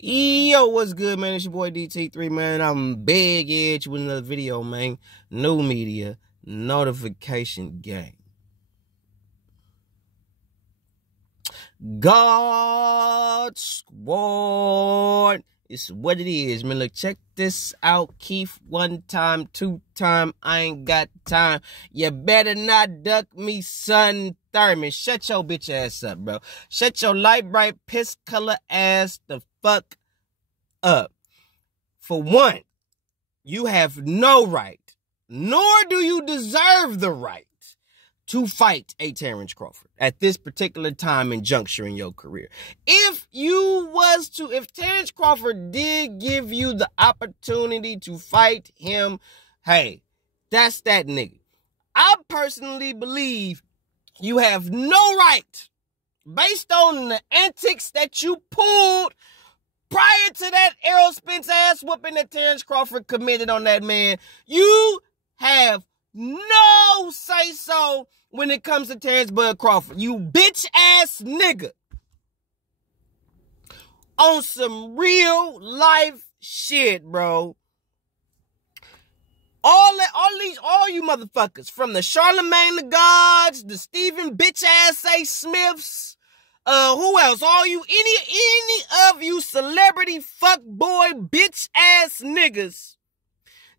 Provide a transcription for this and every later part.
Yo, what's good, man? It's your boy DT3, man. I'm big edge with another video, man. New media, notification gang. God Squad. It's what it is, man. Look, check this out. Keith, one time, two time, I ain't got time. You better not duck me, son. Thurman, shut your bitch ass up, bro. Shut your light bright piss color ass the fuck up. For one, you have no right, nor do you deserve the right to fight a Terrence Crawford at this particular time and juncture in your career. If Terrence Crawford did give you the opportunity to fight him, hey, that's that nigga. I personally believe you have no right, based on the antics that you pulled prior to that Errol Spence ass whooping that Terrence Crawford committed on that man. You have no say-so when it comes to Terrence Bud Crawford. You bitch-ass nigga. On some real life shit, bro. All you motherfuckers, from the Charlemagne the Gods, the Stephen bitch-ass A. Smiths, who else? All you, any of you celebrity fuckboy bitch-ass niggas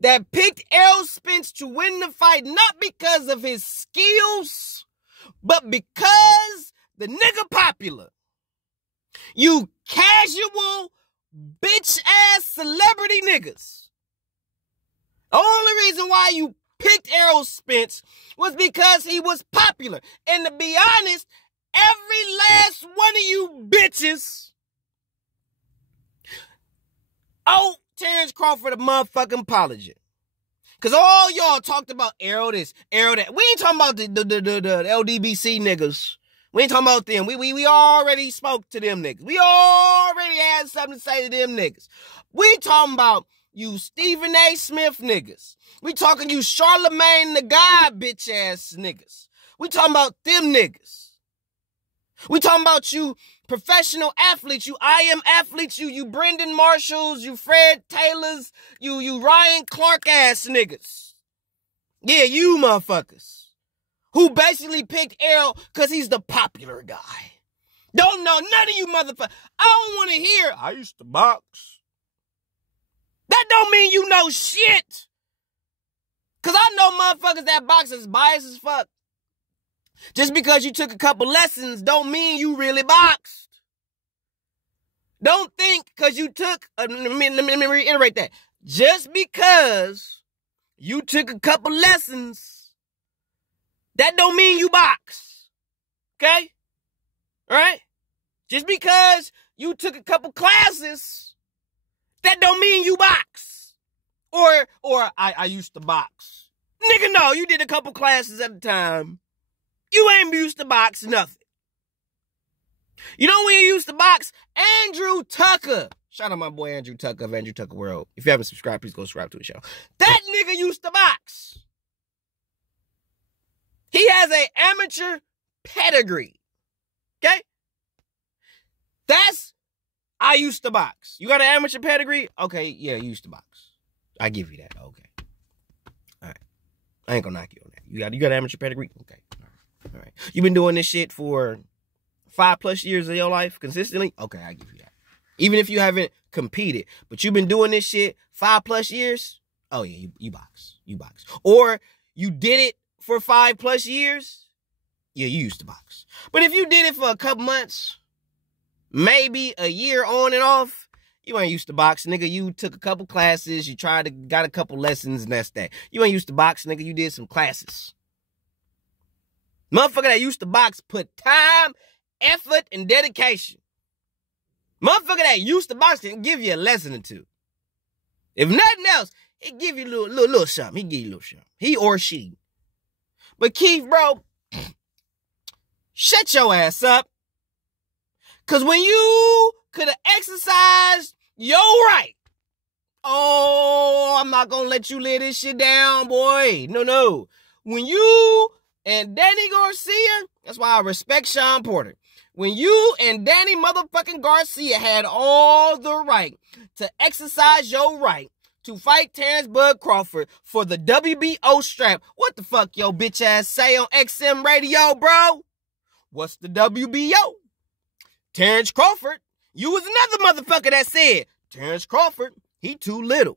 that picked Errol Spence to win the fight, not because of his skills, but because the nigga popular. You casual, bitch-ass celebrity niggas. The only reason why you picked Errol Spence was because he was popular. And to be honest, every last one of you bitches owe Terrence Crawford a motherfucking apology. Because all y'all talked about Errol this, Errol that. We ain't talking about the LDBC niggas. We ain't talking about them. We already spoke to them niggas. We already had something to say to them niggas. We talking about you Stephen A. Smith niggas. We talking you Charlemagne the God bitch ass niggas. We talking about them niggas. We talking about you professional athletes, you I am athletes, you Brendan Marshalls, you Fred Taylors, you Ryan Clark ass niggas. Yeah, you motherfuckers. Who basically picked Errol because he's the popular guy. Don't know none of you motherfuckers. I don't want to hear, I used to box. That don't mean you know shit. Because I know motherfuckers that box is biased as fuck. Just because you took a couple lessons don't mean you really boxed. Don't think because you took, let me reiterate that. Just because you took a couple lessons, that don't mean you box. Okay? All right? Just because you took a couple classes, that don't mean you box. Or I used to box. Nigga, no, you did a couple classes at the time. You ain't used to box nothing. You know when you used to box? Andrew Tucker. Shout out my boy Andrew Tucker of Andrew Tucker World. If you haven't subscribed, please go subscribe to the show. That nigga used to box. He has an amateur pedigree. Okay? I used to box. You got an amateur pedigree? Okay, yeah, you used to box. I give you that. Okay. All right. I ain't gonna knock you on that. You got an amateur pedigree? Okay. All right. You been doing this shit for 5+ years of your life consistently? Okay, I give you that. Even if you haven't competed, but you've been doing this shit 5+ years? Oh yeah, you box. You box. Or you did it for 5+ years? Yeah, you used to box. But if you did it for a couple months, maybe a year on and off, you ain't used to box, nigga. You took a couple classes, got a couple lessons, and that's that. You ain't used to box, nigga. You did some classes. Motherfucker that used to box put time, effort, and dedication. Motherfucker that used to box can give you a lesson or two. If nothing else, it give you a little something. He give you a little something. He or she. But Keith, bro, shut your ass up. Because when you could have exercised your right, oh, I'm not going to let you lay this shit down, boy. No. When you and Danny Garcia, that's why I respect Sean Porter. when you and Danny motherfucking Garcia had all the right to exercise your right to fight Terrence Bud Crawford for the WBO strap, what the fuck your bitch ass say on XM radio, bro? What's the WBO? Terrence Crawford, you was another motherfucker that said, Terrence Crawford, he too little.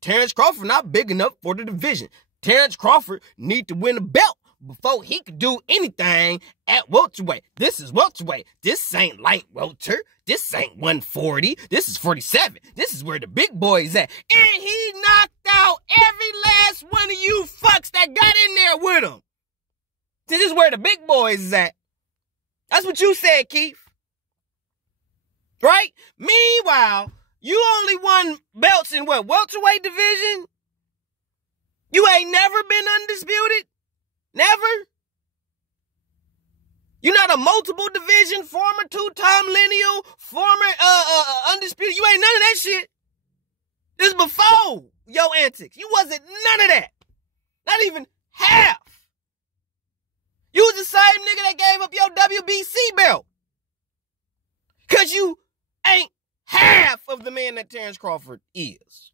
Terrence Crawford not big enough for the division. Terrence Crawford need to win a belt before he could do anything at welterweight. This is welterweight. This ain't light welter. This ain't 140. This is 47. This is where the big boys at. And he knocked out every last one of you fucks that got in there with him. This is where the big boys is at. That's what you said, Keith. Right? Meanwhile, you only won belts in what, welterweight division? You ain't never been undisputed? Never? You're not a multiple division, former two-time lineal, former undisputed. You ain't none of that shit. This is before your antics. You wasn't none of that. Not even half. You was the same nigga that gave up your WBC belt. Because you ain't half of the man that Terrence Crawford is.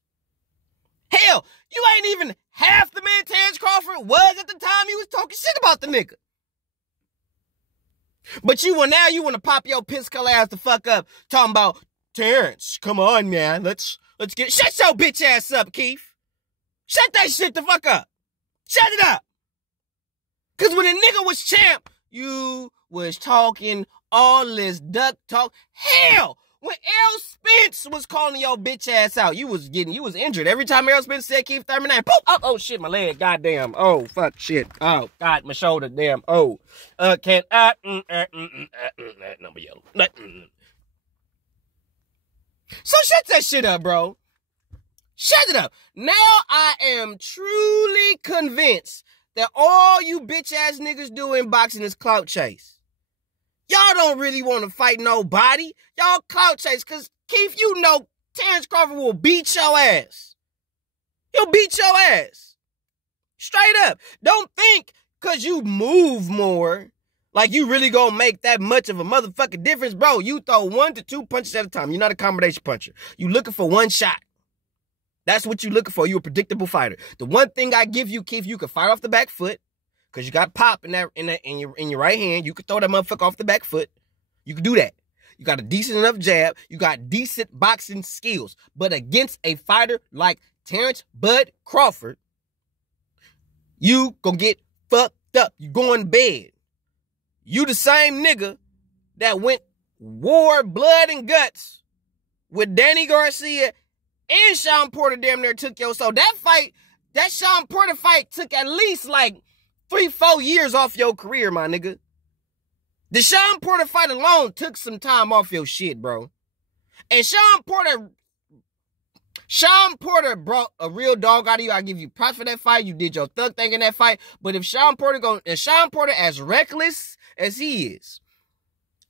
Hell, you ain't even half the man Terrence Crawford was at the time he was talking shit about the nigga. But you want to pop your piss color ass the fuck up talking about Terrence. Come on, man. Let's get shut your bitch ass up, Keith. Shut that shit the fuck up. Shut it up. Cause when a nigga was champ, you was talking all this duck talk. Hell, when Errol Spence was calling your bitch ass out, you was injured. Every time Errol Spence said Keith Thurman name, poof, oh shit, my leg, goddamn. Oh, fuck, shit. Oh, God, my shoulder, damn. Oh, number yellow. So shut that shit up, bro. Shut it up. Now I am truly convinced that all you bitch ass niggas do in boxing is clout chase. Y'all don't really want to fight nobody. Y'all clout chase, because Keith, you know Terrence Crawford will beat your ass. He'll beat your ass. Straight up. Don't think because you move more, like you really gonna make that much of a motherfucking difference. Bro, you throw 1 to 2 punches at a time. You're not a combination puncher. You looking for one shot. That's what you looking for. You a predictable fighter. The one thing I give you, Keith, you can fight off the back foot. Because you got pop in your right hand. You could throw that motherfucker off the back foot. You can do that. You got a decent enough jab. You got decent boxing skills. But against a fighter like Terrence Bud Crawford, you gonna get fucked up. You going to bed. You the same nigga that wore blood and guts with Danny Garcia and Sean Porter damn near took your soul. That Sean Porter fight took at least like 3-4 years off your career, my nigga. The Sean Porter fight alone took some time off your shit, bro. And Sean Porter brought a real dog out of you. I give you props for that fight. You did your thug thing in that fight. But if Sean Porter, as reckless as he is,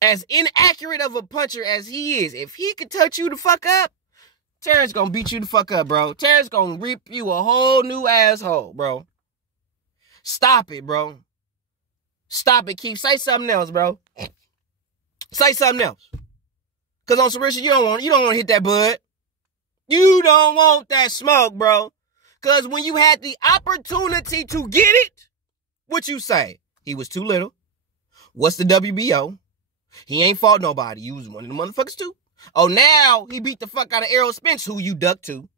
as inaccurate of a puncher as he is, if he could touch you the fuck up, Terrence gonna beat you the fuck up, bro. Terrence gonna rip you a whole new asshole, bro. Stop it, bro. Stop it, Keith. Say something else, bro. Say something else. Cause on some real shit, you don't want to hit that bud. You don't want that smoke, bro. Cause when you had the opportunity to get it, what you say? He was too little. What's the WBO? He ain't fought nobody. You was one of the motherfuckers too. Oh, now he beat the fuck out of Errol Spence, who you ducked to.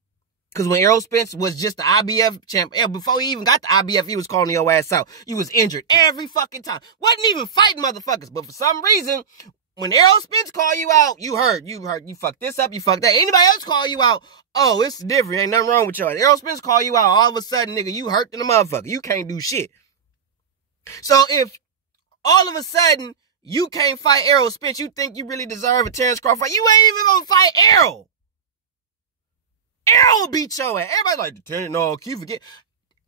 Because when Errol Spence was just the IBF champ, before he even got the IBF, he was calling your ass out. You was injured every fucking time. Wasn't even fighting motherfuckers. But for some reason, when Errol Spence call you out, you hurt. You fucked this up, you fucked that. Anybody else call you out, oh, it's different. Ain't nothing wrong with y'all. Errol Spence call you out, all of a sudden, nigga, you hurt than a motherfucker. You can't do shit. So if all of a sudden you can't fight Errol Spence, you think you really deserve a Terrence Crawford, you ain't even gonna fight Errol. Errol will beat your ass. Everybody like, Terrence, no, Keith forget.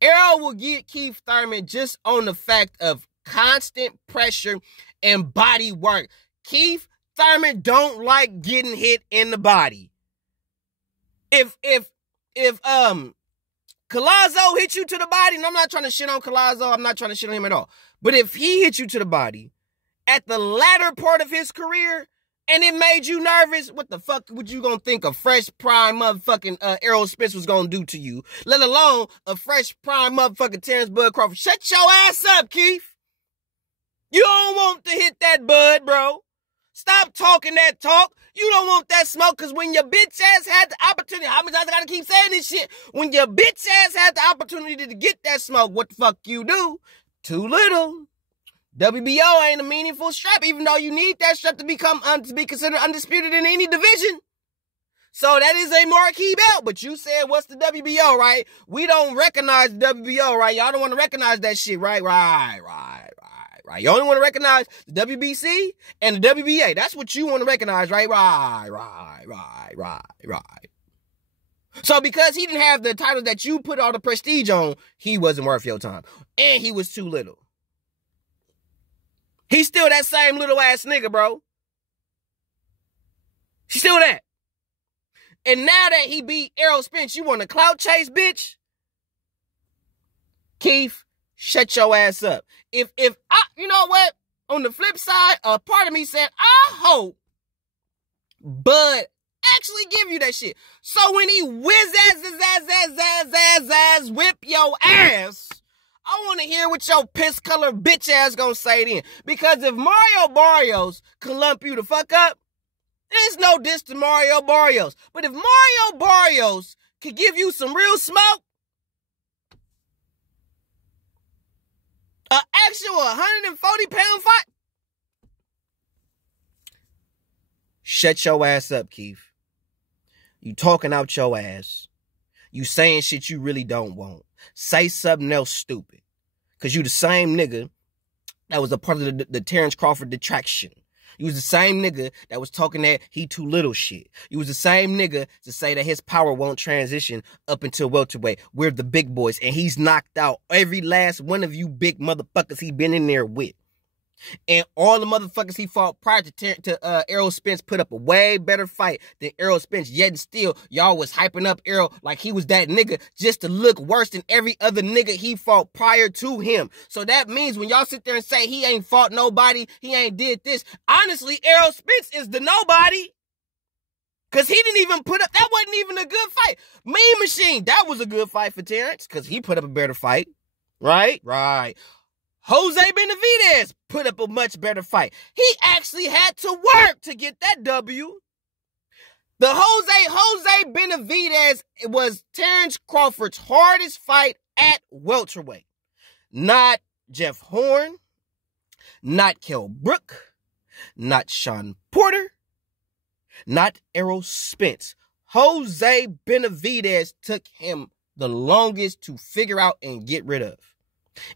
Errol will get Keith Thurman just on the fact of constant pressure and body work. Keith Thurman don't like getting hit in the body. If Collazo hit you to the body, and I'm not trying to shit on Collazo, I'm not trying to shit on him at all. But if he hit you to the body, at the latter part of his career, and it made you nervous, what the fuck would you gonna think a fresh prime motherfucking Errol Spence was gonna do to you? Let alone a fresh prime motherfucking Terrence Bud Crawford. Shut your ass up, Keith. You don't want to hit that bud, bro. Stop talking that talk. You don't want that smoke, because when your bitch ass had the opportunity, how many times I gotta keep saying this shit? When your bitch ass had the opportunity to get that smoke, what the fuck you do? Too little. WBO ain't a meaningful strap, even though you need that strap to be considered undisputed in any division. So that is a marquee belt, but you said, what's the WBO, right? We don't recognize the WBO, right? Y'all don't want to recognize that shit, right? Right. You only want to recognize the WBC and the WBA. That's what you want to recognize, right? Right. So because he didn't have the title that you put all the prestige on, he wasn't worth your time. And he was too little. He's still that same little ass nigga, bro. He's still that. And now that he beat Errol Spence, you want to clout chase, bitch? Keith, shut your ass up. If I, you know what? On the flip side, a part of me said, I hope Bud actually give you that shit. So when he whip your ass, I want to hear what your piss-colored bitch ass gonna say then. Because if Mario Barrios can lump you the fuck up, there's no diss to Mario Barrios. But if Mario Barrios could give you some real smoke, an actual 140-pound fight, shut your ass up, Keith. You talking out your ass. You saying shit you really don't want. Say something else stupid. Because you the same nigga that was a part of the Terrence Crawford detraction. You was the same nigga that was talking that he too little shit. You was the same nigga to say that his power won't transition up until welterweight. We're the big boys. And he's knocked out every last one of you big motherfuckers he been in there with. And all the motherfuckers he fought prior to Errol Spence put up a way better fight than Errol Spence. Yet and still, y'all was hyping up Errol like he was that nigga just to look worse than every other nigga he fought prior to him. So that means when y'all sit there and say he ain't fought nobody, he ain't did this, honestly, Errol Spence is the nobody. Because he didn't even put up, that wasn't even a good fight. Mean Machine, that was a good fight for Terrence because he put up a better fight. Right? Jose Benavidez put up a much better fight. He actually had to work to get that W. The Jose Benavidez was Terrence Crawford's hardest fight at welterweight. Not Jeff Horn, not Kell Brook, not Sean Porter, not Errol Spence. Jose Benavidez took him the longest to figure out and get rid of.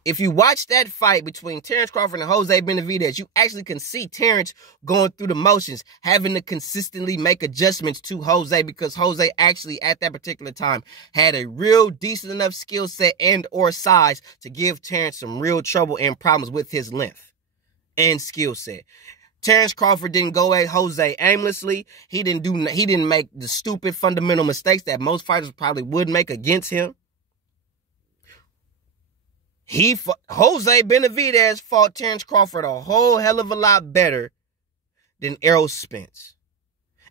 If you watch that fight between Terrence Crawford and Jose Benavidez, you actually can see Terrence going through the motions, having to consistently make adjustments to Jose because Jose actually at that particular time had a real decent enough skill set and or size to give Terrence some real trouble and problems with his length and skill set. Terrence Crawford didn't go at Jose aimlessly. He didn't make the stupid fundamental mistakes that most fighters probably would make against him. Jose Benavidez fought Terrence Crawford a whole hell of a lot better than Errol Spence.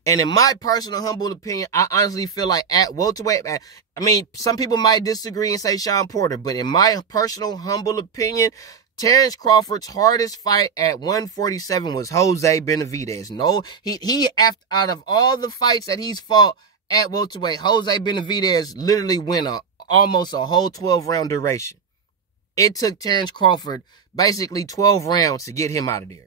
And in my personal humble opinion, I honestly feel like at welterweight, I mean, some people might disagree and say Sean Porter, but in my personal humble opinion, Terrence Crawford's hardest fight at 147 was Jose Benavidez. No, he out of all the fights that he's fought at welterweight, Jose Benavidez literally went almost a whole 12-round duration. It took Terrence Crawford basically 12 rounds to get him out of there.